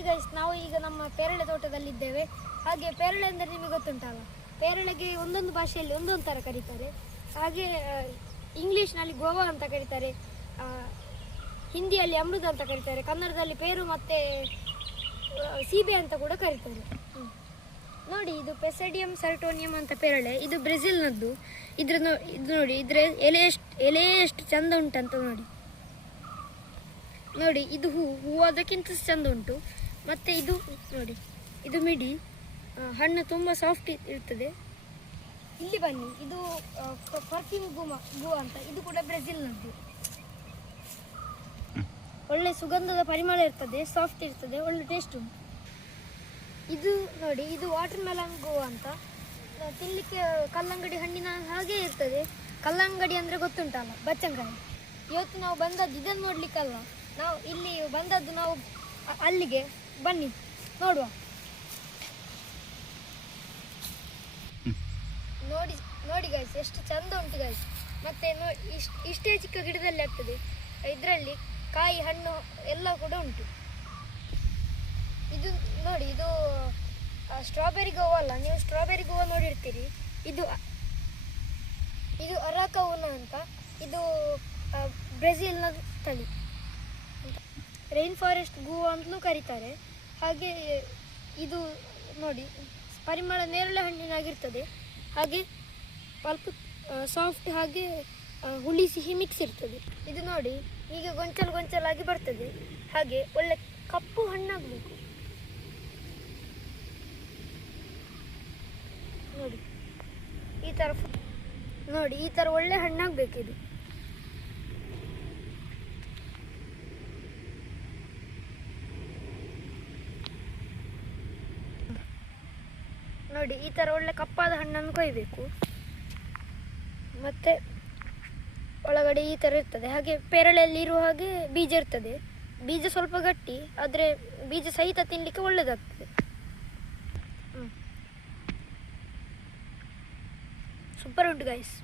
Hi guys, ನಾವು ಈಗ ನಮ್ಮ ಪೇರಳೆ ತೋಟದಲ್ಲಿದ್ದೇವೆ. ಹಾಗೆ ಪೇರಳೆ ಅಂದರೆ ನಿಮಗೆ ಗೊತ್ತುಂಟಲ್ಲ, ಪೇರಳೆಗೆ ಒಂದೊಂದು ಭಾಷೆಯಲ್ಲಿ ಒಂದೊಂದು ಥರ ಕರೀತಾರೆ. ಹಾಗೆ ಇಂಗ್ಲೀಷ್ನಲ್ಲಿ ಗೋವಾ ಅಂತ ಕರೀತಾರೆ, ಹಿಂದಿಯಲ್ಲಿ ಅಮೃತ ಅಂತ ಕರೀತಾರೆ, ಕನ್ನಡದಲ್ಲಿ ಪೇರು ಮತ್ತು ಸೀಬೆ ಅಂತ ಕೂಡ ಕರೀತಾರೆ. ನೋಡಿ, ಇದು ಪೆಸಡಿಯಂ ಸರ್ಟೋನಿಯಂ ಅಂತ ಪೇರಳೆ. ಇದು ಬ್ರೆಜಿಲ್ನದ್ದು. ಇದು ನೋಡಿ, ಇದರ ಎಲೆ ಎಷ್ಟು ಚಂದ ಉಂಟಂತ ನೋಡಿ. ಇದು ಹೂ ಅದಕ್ಕಿಂತ ಚಂದ ಉಂಟು. ಮತ್ತು ಇದು ನೋಡಿ, ಇದು ಮಿಡಿ, ಹಣ್ಣು ತುಂಬ ಸಾಫ್ಟ್ ಇರ್ತದೆ. ಇಲ್ಲಿ ಬನ್ನಿ, ಇದು ಪರ್ಫ್ಯೂಮ್ ಗೋ ಅಂತ. ಇದು ಕೂಡ ಬ್ರೆಜಿಲ್ನದ್ದು. ಒಳ್ಳೆ ಸುಗಂಧದ ಪರಿಮಳ ಇರ್ತದೆ, ಸಾಫ್ಟ್ ಇರ್ತದೆ, ಒಳ್ಳೆ ಟೇಸ್ಟ್ ಉಂಟು. ಇದು ನೋಡಿ, ಇದು ವಾಟರ್ ಮೆಲನ್ ಗೋ ಅಂತ. ತಿನ್ನಲಿಕ್ಕೆ ಕಲ್ಲಂಗಡಿ ಹಣ್ಣಿನ ಹಾಗೆ ಇರ್ತದೆ. ಕಲ್ಲಂಗಡಿ ಅಂದರೆ ಗೊತ್ತುಂಟಲ್ಲ, ಬಚ್ಚಂಗಾಯಿ. ಇವತ್ತು ನಾವು ಬಂದದ್ದು ಇದನ್ನು ನೋಡ್ಲಿಕ್ಕಲ್ಲ, ನಾವು ಇಲ್ಲಿ ಬಂದದ್ದು ನಾವು ಅಲ್ಲಿಗೆ. ಬನ್ನಿ ನೋಡುವ. ನೋಡಿ ಗೈಸ್, ಎಷ್ಟು ಚಂದ ಉಂಟು ಗೈಸ್. ಮತ್ತೆ ಇಷ್ಟೇ ಚಿಕ್ಕ ಗಿಡದಲ್ಲಿ ಆಗ್ತದೆ. ಇದರಲ್ಲಿ ಕಾಯಿ ಹಣ್ಣು ಎಲ್ಲ ಕೂಡ ಉಂಟು. ಇದು ನೋಡಿ, ಇದು ಸ್ಟ್ರಾಬೆರಿ ಗೋವಾ ಅಲ್ಲ, ನೀವು ಸ್ಟ್ರಾಬೆರಿ ಗೋವಾ ನೋಡಿರ್ತೀರಿ. ಇದು ಅರಾಕೌನ ಅಂತ. ಇದು ಬ್ರೆಜಿಲ್ನ ತಳಿ. ರೈನ್ ಫಾರೆಸ್ಟ್ ಗೋವಾ ಅಂತಲೂ ಕರೀತಾರೆ. ಹಾಗೆ ಇದು ನೋಡಿ, ಪರಿಮಳ ನೇರಳೆ ಹಣ್ಣಿನಾಗಿರ್ತದೆ. ಹಾಗೆ ಸ್ವಲ್ಪ ಸಾಫ್ಟ್, ಹಾಗೆ ಹುಳಿ ಸಿಹಿ ಮಿಕ್ಸ್ ಇರ್ತದೆ. ಇದು ನೋಡಿ, ಈಗ ಗೊಂಚಲಾಗಿ ಬರ್ತದೆ. ಹಾಗೆ ಒಳ್ಳೆ ಕಪ್ಪು ಹಣ್ಣಾಗಬೇಕು. ನೋಡಿ, ಈ ಥರ ಒಳ್ಳೆ ಹಣ್ಣಾಗಬೇಕಿದು. ನೋಡಿ, ಈ ಥರ ಒಳ್ಳೆ ಕಪ್ಪಾದ ಹಣ್ಣನ್ನು ಕೊಯ್ಯಬೇಕು. ಮತ್ತು ಒಳಗಡೆ ಈ ಥರ ಇರ್ತದೆ. ಹಾಗೆ ಪೇರಳೆಯಲ್ಲಿ ಇರುವ ಹಾಗೆ ಬೀಜ ಇರ್ತದೆ. ಬೀಜ ಸ್ವಲ್ಪ ಗಟ್ಟಿ, ಆದರೆ ಬೀಜ ಸಹಿತ ತಿನ್ನಲಿಕ್ಕೆ ಒಳ್ಳೆಯದಾಗ್ತದೆ. ಸೂಪರ್ ಉಂಟು ಗೈಸ್.